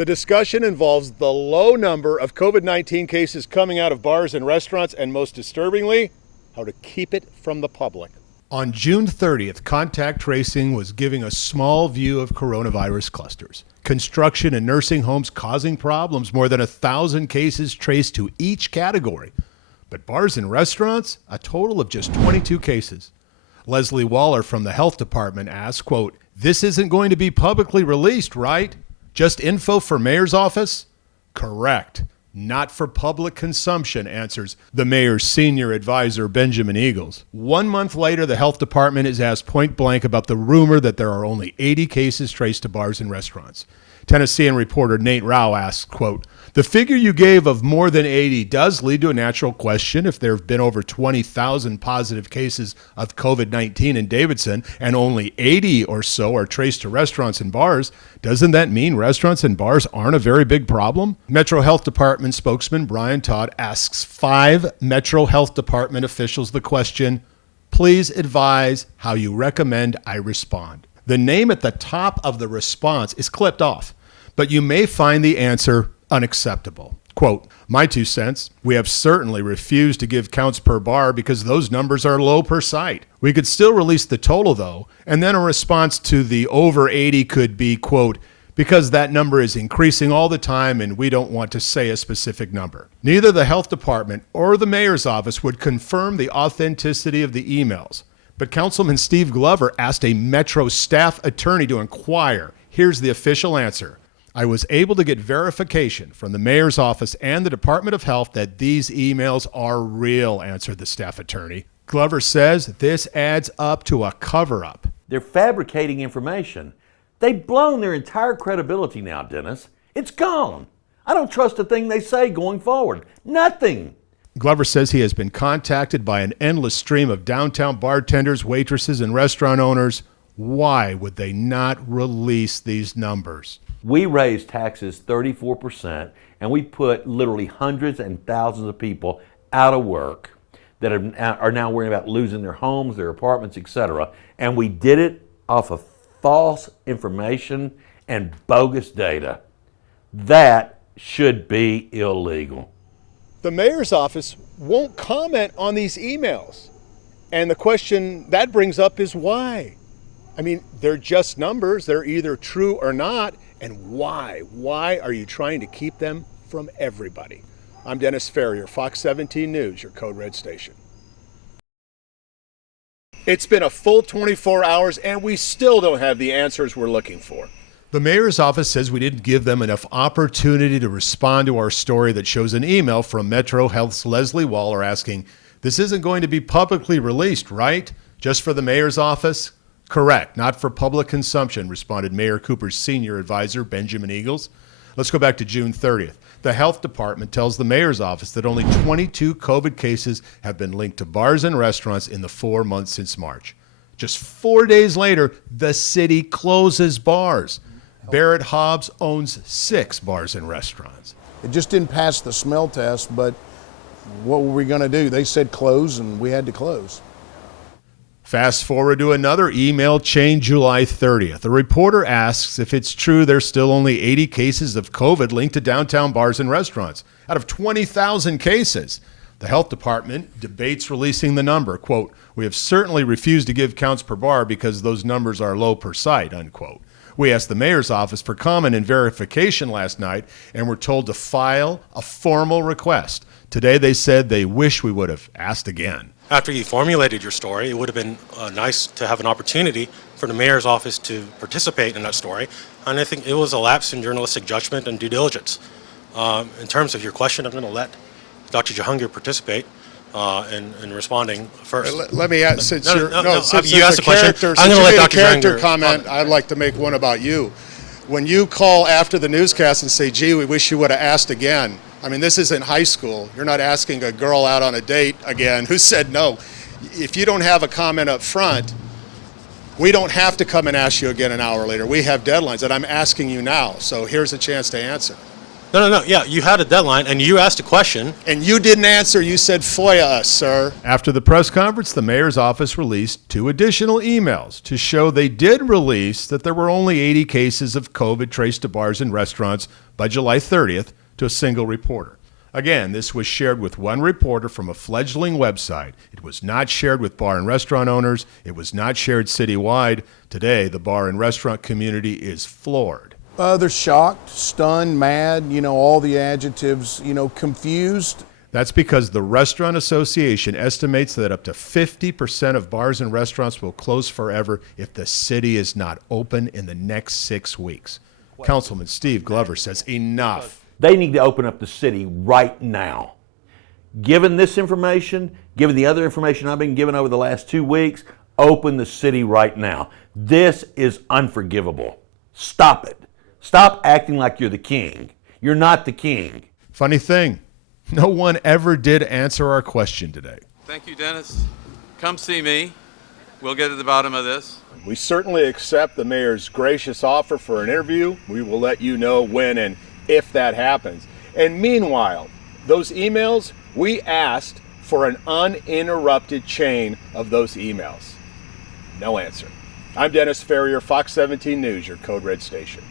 The discussion involves the low number of COVID-19 cases coming out of bars and restaurants, and most disturbingly, how to keep it from the public. On June 30th, contact tracing was giving a small view of coronavirus clusters. Construction and nursing homes causing problems, more than 1,000 cases traced to each category. But bars and restaurants, a total of just 22 cases. Leslie Waller from the health department asked, quote, "This isn't going to be publicly released, right? Just info for mayor's office?" Correct. Not for public consumption, answers the mayor's senior advisor, Benjamin Eagles. 1 month later, the health department is asked point blank about the rumor that there are only 80 cases traced to bars and restaurants. Tennessean reporter Nate Rao asks, quote, "The figure you gave of more than 80 does lead to a natural question. If there have been over 20,000 positive cases of COVID-19 in Davidson and only 80 or so are traced to restaurants and bars, doesn't that mean restaurants and bars aren't a very big problem?" Metro Health Department spokesman Brian Todd asks 5 Metro Health Department officials the question, "Please advise how you recommend I respond." The name at the top of the response is clipped off, but you may find the answer unacceptable. Quote, "My 2 cents, we have certainly refused to give counts per bar because those numbers are low per site. We could still release the total though, and then a response to the over 80 could be, quote, because that number is increasing all the time and we don't want to say a specific number." Neither the health department or the mayor's office would confirm the authenticity of the emails. But Councilman Steve Glover asked a Metro staff attorney to inquire. Here's the official answer. "I was able to get verification from the mayor's office and the Department of Health that these emails are real," answered the staff attorney. Glover says this adds up to a cover-up. They're fabricating information. They've blown their entire credibility now, Dennis. It's gone. I don't trust a thing they say going forward. Nothing. Glover says he has been contacted by an endless stream of downtown bartenders, waitresses, and restaurant owners. Why would they not release these numbers? We raised taxes 34%, and we put literally hundreds and thousands of people out of work that are now worrying about losing their homes, their apartments, etc. And we did it off of false information and bogus data. That should be illegal. The mayor's office won't comment on these emails. And the question that brings up is why? I mean, they're just numbers. They're either true or not. And why? Why are you trying to keep them from everybody? I'm Dennis Ferrier, Fox 17 News, your Code Red station. It's been a full 24 hours and we still don't have the answers we're looking for. The mayor's office says we didn't give them enough opportunity to respond to our story that shows an email from Metro Health's Leslie Waller asking, "This isn't going to be publicly released, right? Just for the mayor's office?" Correct, not for public consumption, responded Mayor Cooper's senior advisor, Benjamin Eagles. Let's go back to June 30th. The health department tells the mayor's office that only 22 COVID cases have been linked to bars and restaurants in the 4 months since March. Just 4 days later, the city closes bars. Barrett Hobbs owns 6 bars and restaurants. It just didn't pass the smell test, but what were we going to do? They said close, and we had to close. Fast forward to another email chain July 30th. A reporter asks if it's true there's still only 80 cases of COVID linked to downtown bars and restaurants out of 20,000 cases. The health department debates releasing the number. Quote, "We have certainly refused to give counts per bar because those numbers are low per site," unquote. We asked the mayor's office for comment and verification last night and were told to file a formal request. Today they said they wish we would have asked again. After you formulated your story, it would have been nice to have an opportunity for the mayor's office to participate in that story. And I think it was a lapse in journalistic judgment and due diligence. In terms of your question, I'm going to let Dr. Jahangir participate in responding first. Let me ask, since you asked the question, I'm going to let Dr. character Jahangir comment, I'd like to make one about you. When you call after the newscast and say, "Gee, we wish you would have asked again," I mean, this isn't high school. You're not asking a girl out on a date again who said no. If you don't have a comment up front, we don't have to come and ask you again an hour later. We have deadlines, and I'm asking you now, so here's a chance to answer. No. Yeah, you had a deadline and you asked a question. And you didn't answer. You said FOIA us, sir. After the press conference, the mayor's office released 2 additional emails to show they did release that there were only 80 cases of COVID traced to bars and restaurants by July 30th to a single reporter. Again, this was shared with one reporter from a fledgling website. It was not shared with bar and restaurant owners. It was not shared citywide. Today, the bar and restaurant community is floored. They're shocked, stunned, mad, all the adjectives, confused. That's because the Restaurant Association estimates that up to 50% of bars and restaurants will close forever if the city is not open in the next 6 weeks. Councilman Steve Glover says enough. They need to open up the city right now. Given this information, given the other information I've been given over the last 2 weeks, open the city right now. This is unforgivable. Stop it. Stop acting like you're the king. You're not the king. Funny thing, no one ever did answer our question today. Thank you, Dennis. Come see me. We'll get to the bottom of this. We certainly accept the mayor's gracious offer for an interview. We will let you know when and if that happens. And meanwhile, those emails, we asked for an uninterrupted chain of those emails. No answer. I'm Dennis Ferrier, Fox 17 News, your Code Red station.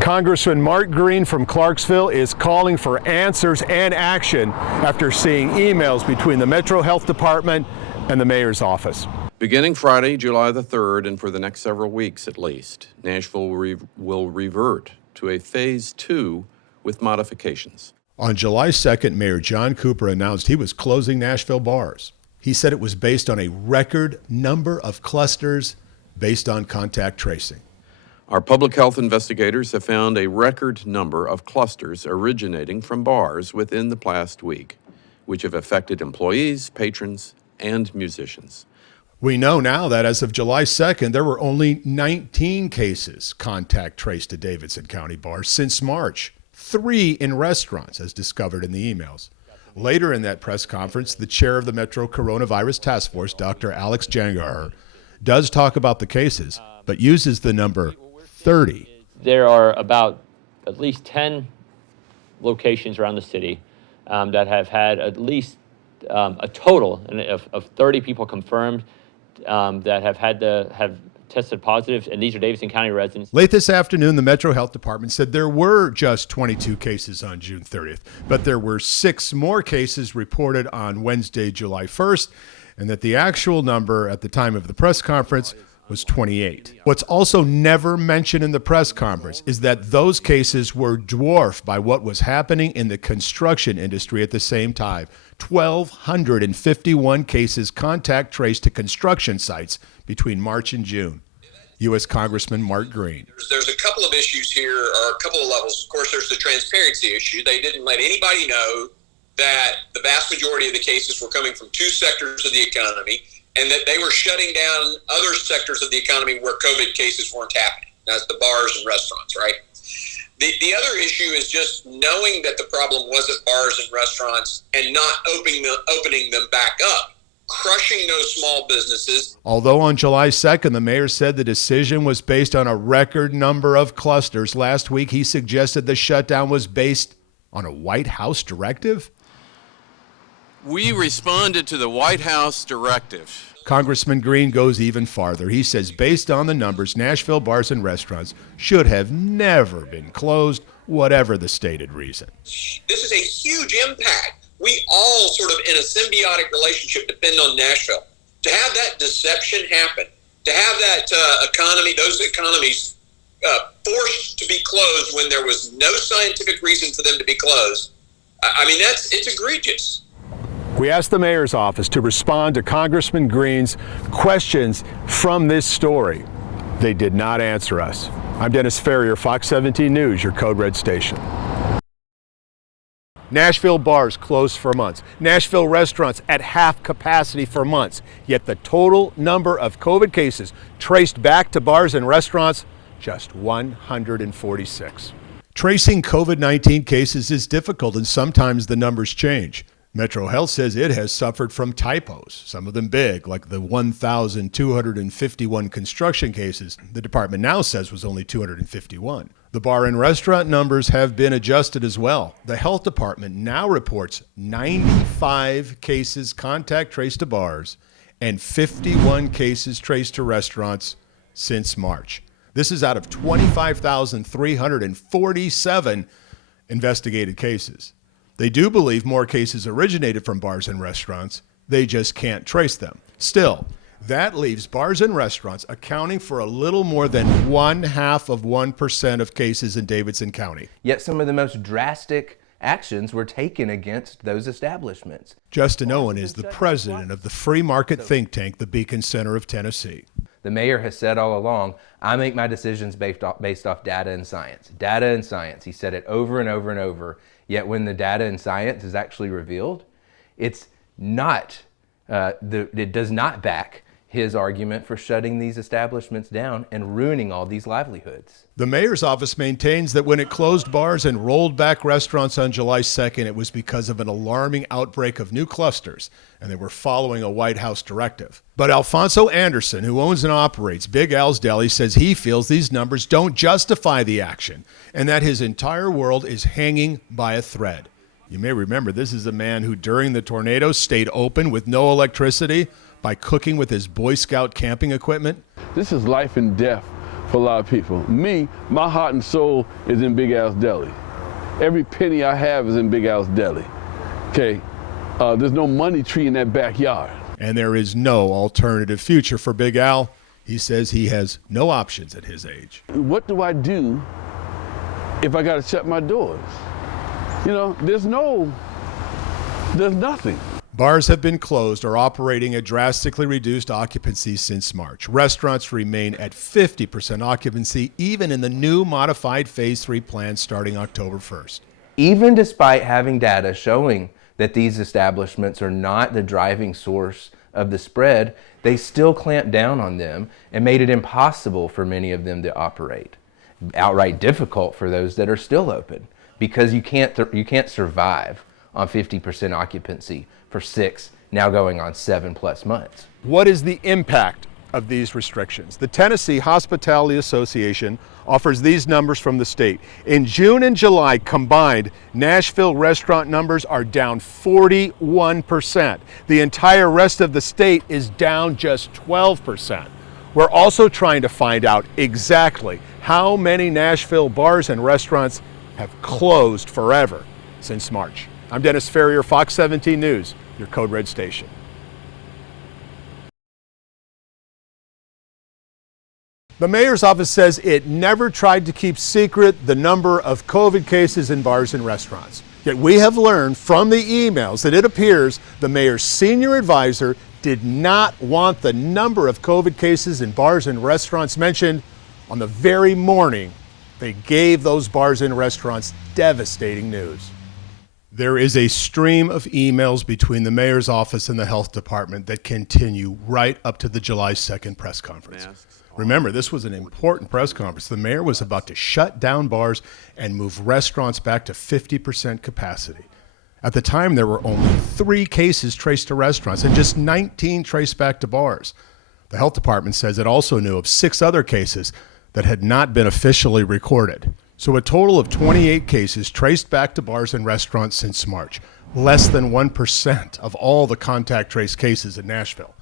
Congressman Mark Green from Clarksville is calling for answers and action after seeing emails between the Metro Health Department and the mayor's office. Beginning Friday, July the 3rd, and for the next several weeks at least, Nashville will revert to a phase 2 with modifications. On July 2nd, Mayor John Cooper announced he was closing Nashville bars. He said it was based on a record number of clusters based on contact tracing. Our public health investigators have found a record number of clusters originating from bars within the past week, which have affected employees, patrons, and musicians. We know now that as of July 2nd, there were only 19 cases contact traced to Davidson County bars since March, 3 in restaurants, as discovered in the emails. Later in that press conference, the chair of the Metro Coronavirus Task Force, Dr. Alex Jangar, does talk about the cases, but uses the number 30. There are about at least 10 locations around the city that have had at least a total of 30 people confirmed that have tested positive, and these are Davidson County residents. Late this afternoon, the Metro Health Department said there were just 22 cases on June 30th, but there were 6 more cases reported on Wednesday, July 1st, and that the actual number at the time of the press conference was 28. What's also never mentioned in the press conference is that those cases were dwarfed by what was happening in the construction industry at the same time. 1,251 cases contact traced to construction sites between March and June. U.S. Congressman Mark Green. There's a couple of issues here, or a couple of levels. Of course, there's the transparency issue. They didn't let anybody know that the vast majority of the cases were coming from 2 sectors of the economy, and that they were shutting down other sectors of the economy where COVID cases weren't happening. That's the bars and restaurants, right? The other issue is just knowing that the problem was at bars and restaurants and not opening them back up, crushing those small businesses. Although on July 2nd, the mayor said the decision was based on a record number of clusters, last week he suggested the shutdown was based on a White House directive. We responded to the White House directive. Congressman Green goes even farther. He says based on the numbers, Nashville bars and restaurants should have never been closed, whatever the stated reason. This is a huge impact. We all sort of in a symbiotic relationship depend on Nashville. To have that deception happen, to have that those economies forced to be closed when there was no scientific reason for them to be closed, it's egregious. We asked the mayor's office to respond to Congressman Green's questions from this story. They did not answer us. I'm Dennis Ferrier, Fox 17 News, your Code Red station. Nashville bars closed for months. Nashville restaurants at half capacity for months. Yet the total number of COVID cases traced back to bars and restaurants, just 146. Tracing COVID-19 cases is difficult, and sometimes the numbers change. Metro Health says it has suffered from typos, some of them big, like the 1,251 construction cases the department now says was only 251. The bar and restaurant numbers have been adjusted as well. The health department now reports 95 cases contact traced to bars and 51 cases traced to restaurants since March. This is out of 25,347 investigated cases. They do believe more cases originated from bars and restaurants. They just can't trace them. Still, that leaves bars and restaurants accounting for a little more than 0.5% of cases in Davidson County. Yet some of the most drastic actions were taken against those establishments. Justin Owen is the president of the free market think tank, the Beacon Center of Tennessee. The mayor has said all along, I make my decisions based off data and science. Data and science. He said it over and over and over. Yet when the data and science is actually revealed, it's not, it does not back his argument for shutting these establishments down and ruining all these livelihoods. The mayor's office maintains that when it closed bars and rolled back restaurants on July 2nd, it was because of an alarming outbreak of new clusters, and they were following a White House directive. But Alfonso Anderson, who owns and operates Big Al's Deli, says he feels these numbers don't justify the action and that his entire world is hanging by a thread. You may remember this is a man who during the tornado stayed open with no electricity by cooking with his Boy Scout camping equipment. This is life and death for a lot of people. Me, my heart and soul is in Big Al's Deli. Every penny I have is in Big Al's Deli. Okay, there's no money tree in that backyard. And there is no alternative future for Big Al. He says he has no options at his age. What do I do if I gotta shut my doors? You know, there's nothing. Bars have been closed or operating at drastically reduced occupancy since March. Restaurants remain at 50% occupancy, even in the new modified Phase 3 plan starting October 1st. Even despite having data showing that these establishments are not the driving source of the spread, they still clamped down on them and made it impossible for many of them to operate. Outright difficult for those that are still open, because you can't survive on 50% occupancy for 6, now going on 7+ months. What is the impact of these restrictions? The Tennessee Hospitality Association offers these numbers from the state. In June and July combined, Nashville restaurant numbers are down 41%. The entire rest of the state is down just 12%. We're also trying to find out exactly how many Nashville bars and restaurants have closed forever since March. I'm Dennis Ferrier, Fox 17 News, your Code Red station. The mayor's office says it never tried to keep secret the number of COVID cases in bars and restaurants. Yet we have learned from the emails that it appears the mayor's senior advisor did not want the number of COVID cases in bars and restaurants mentioned on the very morning they gave those bars and restaurants devastating news. There is a stream of emails between the mayor's office and the health department that continue right up to the July 2nd press conference. Remember, this was an important press conference. The mayor was about to shut down bars and move restaurants back to 50% capacity. At the time, there were only 3 cases traced to restaurants and just 19 traced back to bars. The health department says it also knew of 6 other cases that had not been officially recorded. So a total of 28 cases traced back to bars and restaurants since March, less than 1% of all the contact trace cases in Nashville.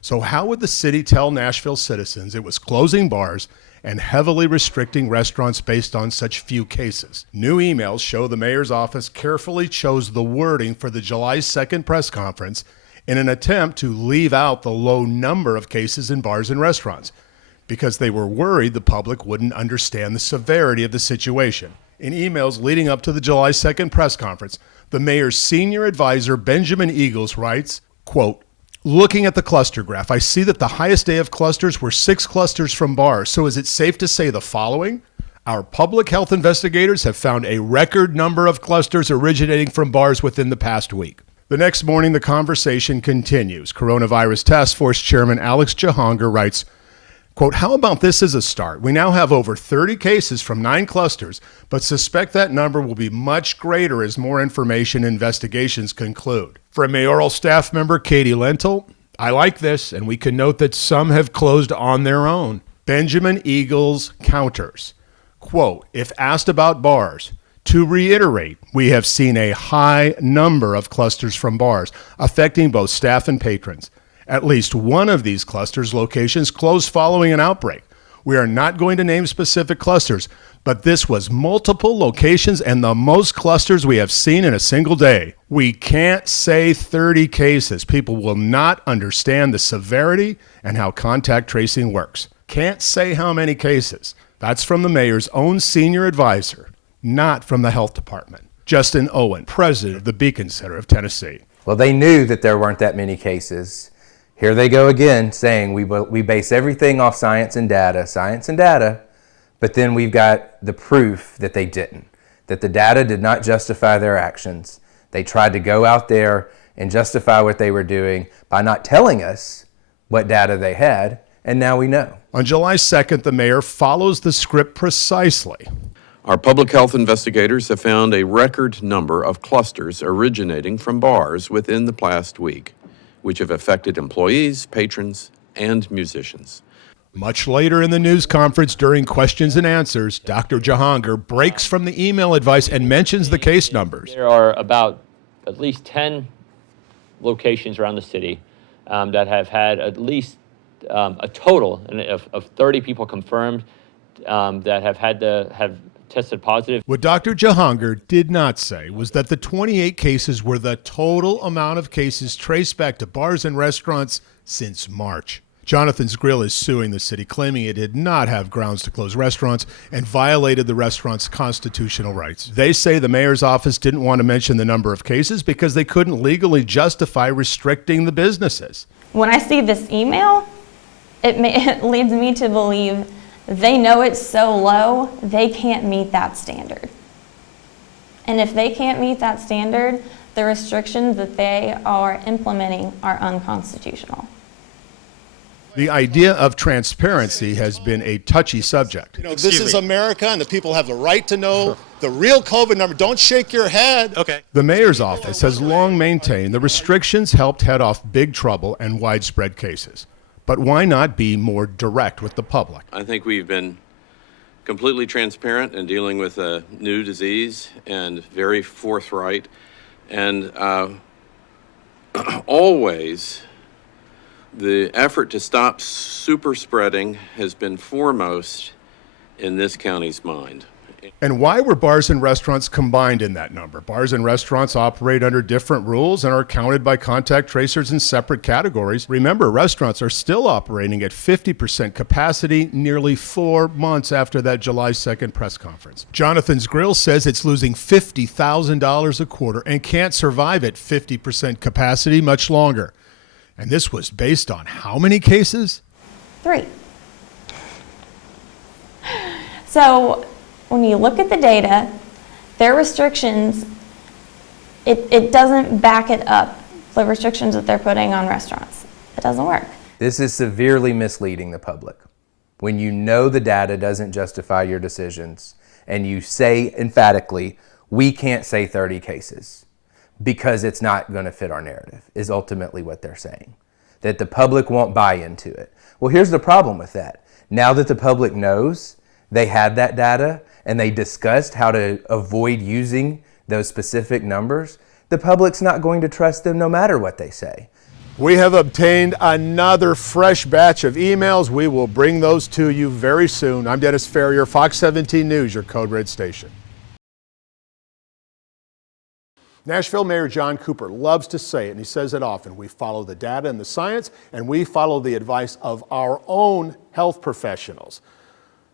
So how would the city tell Nashville citizens it was closing bars and heavily restricting restaurants based on such few cases? New emails show the mayor's office carefully chose the wording for the July 2nd press conference in an attempt to leave out the low number of cases in bars and restaurants, because they were worried the public wouldn't understand the severity of the situation. In emails leading up to the July 2nd press conference, the mayor's senior advisor, Benjamin Eagles, writes, quote, "Looking at the cluster graph, I see that the highest day of clusters were 6 clusters from bars. So is it safe to say the following? Our public health investigators have found a record number of clusters originating from bars within the past week." The next morning, the conversation continues. Coronavirus Task Force Chairman Alex Jahangir writes, quote, "How about this as a start? We now have over 30 cases from 9 clusters, but suspect that number will be much greater as more information and investigations conclude." For a mayoral staff member, Katie Lentil, "I like this, and we can note that some have closed on their own." Benjamin Eagles counters, Quote, if asked about bars, to reiterate, we have seen a high number of clusters from bars affecting both staff and patrons. At least one of these clusters locations closed following an outbreak. We are not going to name specific clusters, but this was multiple locations and the most clusters we have seen in a single day. We can't say 30 cases. People will not understand the severity and how contact tracing works. Can't say how many cases. That's from the mayor's own senior advisor, not from the health department. Justin Owen, president of the Beacon Center of Tennessee. Well, they knew that there weren't that many cases. Here they go again saying we base everything off science and data, but then we've got the proof that they didn't, that the data did not justify their actions. They tried to go out there and justify what they were doing by not telling us what data they had, and now we know. On July 2nd, the mayor follows the script precisely. Our public health investigators have found a record number of clusters originating from bars within the past week, which have affected employees, patrons, and musicians. Much later in the news conference during questions and answers, Dr. Jahangir breaks from the email advice and mentions the case numbers. There are about at least 10 locations around the city that have had at least a total of 30 people confirmed that have tested positive. What Dr. Jahangir did not say was that the 28 cases were the total amount of cases traced back to bars and restaurants since March. Jonathan's Grill is suing the city, claiming it did not have grounds to close restaurants and violated the restaurant's constitutional rights. They say the mayor's office didn't want to mention the number of cases because they couldn't legally justify restricting the businesses. When I see this email, it leads me to believe they know it's so low, they can't meet that standard. And if they can't meet that standard, the restrictions that they are implementing are unconstitutional. The idea of transparency has been a touchy subject. You know, this is America, and the people have the right to know the real COVID number. Don't shake your head. Okay. The mayor's office has long maintained the restrictions helped head off big trouble and widespread cases. But why not be more direct with the public? I think we've been completely transparent in dealing with a new disease and very forthright. And always, the effort to stop super spreading has been foremost in this county's mind. And why were bars and restaurants combined in that number? Bars and restaurants operate under different rules and are counted by contact tracers in separate categories. Remember, restaurants are still operating at 50% capacity nearly 4 months after that July 2nd press conference. Jonathan's Grill says it's losing $50,000 a quarter and can't survive at 50% capacity much longer. And this was based on how many cases? 3. So when you look at the data, their restrictions, it doesn't back it up, the restrictions that they're putting on restaurants. It doesn't work. This is severely misleading the public. When you know the data doesn't justify your decisions and you say emphatically, we can't say 30 cases because it's not going to fit our narrative, is ultimately what they're saying. That the public won't buy into it. Well, here's the problem with that. Now that the public knows they had that data and they discussed how to avoid using those specific numbers, the public's not going to trust them no matter what they say. We have obtained another fresh batch of emails. We will bring those to you very soon. I'm Dennis Ferrier, Fox 17 News, your Code Red station. Nashville Mayor John Cooper loves to say it, and he says it often. We follow the data and the science, and we follow the advice of our own health professionals.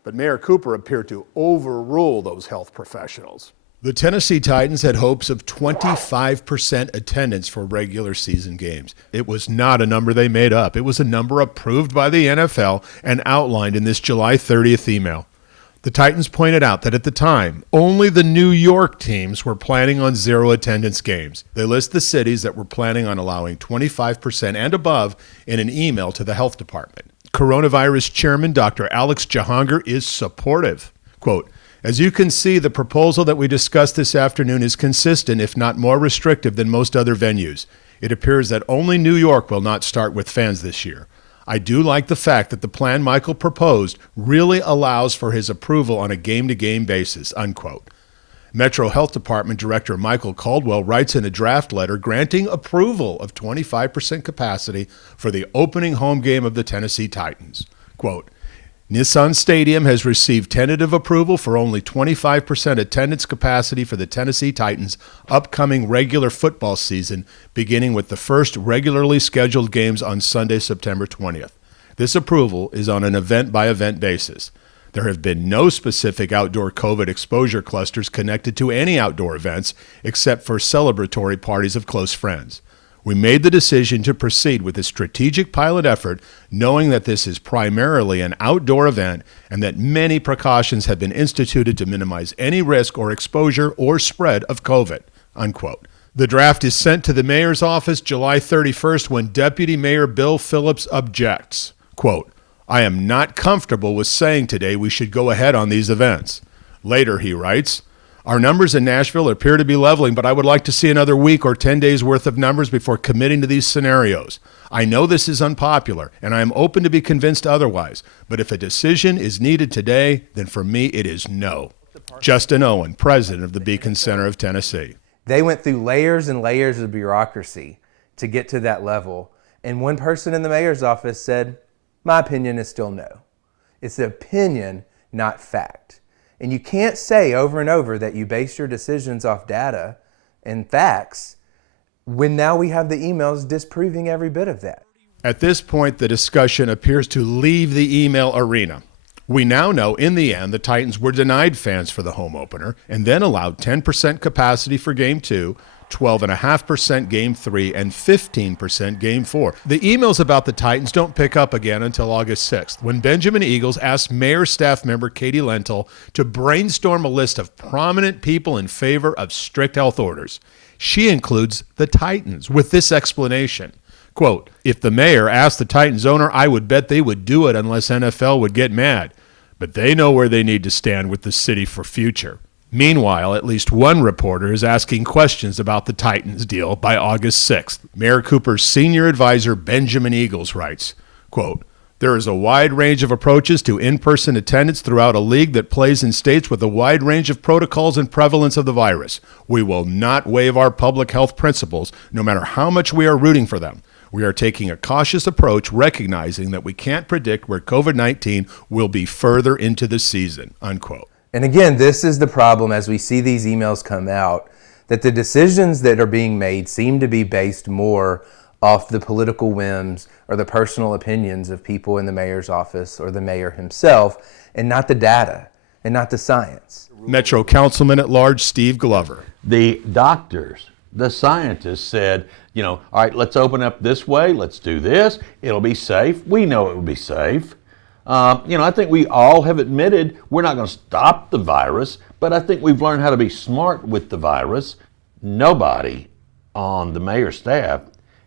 But Mayor Cooper appeared to overrule those health professionals. The Tennessee Titans had hopes of 25% attendance for regular season games. It was not a number they made up. It was a number approved by the NFL and outlined in this July 30th email. The Titans pointed out that at the time, only the New York teams were planning on zero attendance games. They list the cities that were planning on allowing 25% and above in an email to the health department. Coronavirus Chairman Dr. Alex Jahangir is supportive. Quote, as you can see, the proposal that we discussed this afternoon is consistent, if not more restrictive than most other venues. It appears that only New York will not start with fans this year. I do like the fact that the plan Michael proposed really allows for his approval on a game-to-game basis, unquote. Metro Health Department Director Michael Caldwell writes in a draft letter granting approval of 25% capacity for the opening home game of the Tennessee Titans. Quote, Nissan Stadium has received tentative approval for only 25% attendance capacity for the Tennessee Titans' upcoming regular football season, beginning with the first regularly scheduled games on Sunday, September 20th. This approval is on an event-by-event basis. There have been no specific outdoor COVID exposure clusters connected to any outdoor events except for celebratory parties of close friends. We made the decision to proceed with a strategic pilot effort, knowing that this is primarily an outdoor event and that many precautions have been instituted to minimize any risk or exposure or spread of COVID, unquote. The draft is sent to the mayor's office July 31st when Deputy Mayor Bill Phillips objects. Quote, I am not comfortable with saying today we should go ahead on these events. Later, he writes, our numbers in Nashville appear to be leveling, but I would like to see another week or 10 days worth of numbers before committing to these scenarios. I know this is unpopular, and I am open to be convinced otherwise, but if a decision is needed today, then for me it is no. Justin Owen, president of the Beacon Center of Tennessee. They went through layers and layers of bureaucracy to get to that level, and one person in the mayor's office said, my opinion is still no. It's an opinion, not fact. And you can't say over and over that you base your decisions off data and facts when now we have the emails disproving every bit of that. At this point, the discussion appears to leave the email arena. We now know in the end the Titans were denied fans for the home opener and then allowed 10% capacity for Game 2, 12.5% Game 3, and 15% Game 4. The emails about the Titans don't pick up again until August 6th, when Benjamin Eagles asked Mayor staff member Katie Lentil to brainstorm a list of prominent people in favor of strict health orders. She includes the Titans with this explanation. Quote, if the mayor asked the Titans owner, I would bet they would do it unless NFL would get mad. But they know where they need to stand with the city for future. Meanwhile, at least one reporter is asking questions about the Titans deal by August 6th. Mayor Cooper's senior advisor, Benjamin Eagles, writes, quote, there is a wide range of approaches to in-person attendance throughout a league that plays in states with a wide range of protocols and prevalence of the virus. We will not waive our public health principles, no matter how much we are rooting for them. We are taking a cautious approach, recognizing that we can't predict where COVID-19 will be further into the season, unquote. And again, this is the problem as we see these emails come out, that the decisions that are being made seem to be based more off the political whims or the personal opinions of people in the mayor's office or the mayor himself, and not the data and not the science. Metro Councilman at Large Steve Glover. The doctors, the scientists said, all right, let's open up this way, let's do this, it'll be safe. We know it will be safe. I think we all have admitted we're not going to stop the virus, but I think we've learned how to be smart with the virus. Nobody on the mayor's staff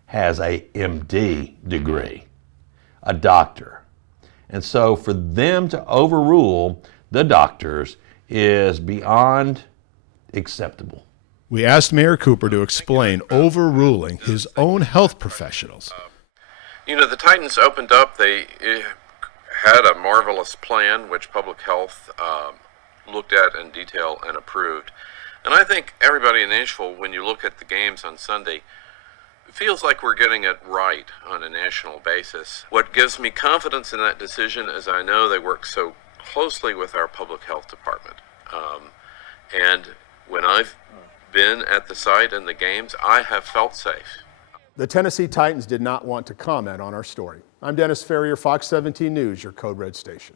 has a MD degree, a doctor. And so for them to overrule the doctors is beyond acceptable. We asked Mayor Cooper to explain overruling his own health professionals. The Titans opened up, they had a marvelous plan which public health looked at in detail and approved. And I think everybody in Nashville, when you look at the games on Sunday, feels like we're getting it right on a national basis. What gives me confidence in that decision is I know they work so closely with our public health department. And when I've been at the site and the games, I have felt safe. The Tennessee Titans did not want to comment on our story. I'm Dennis Ferrier, Fox 17 News, your Code Red station.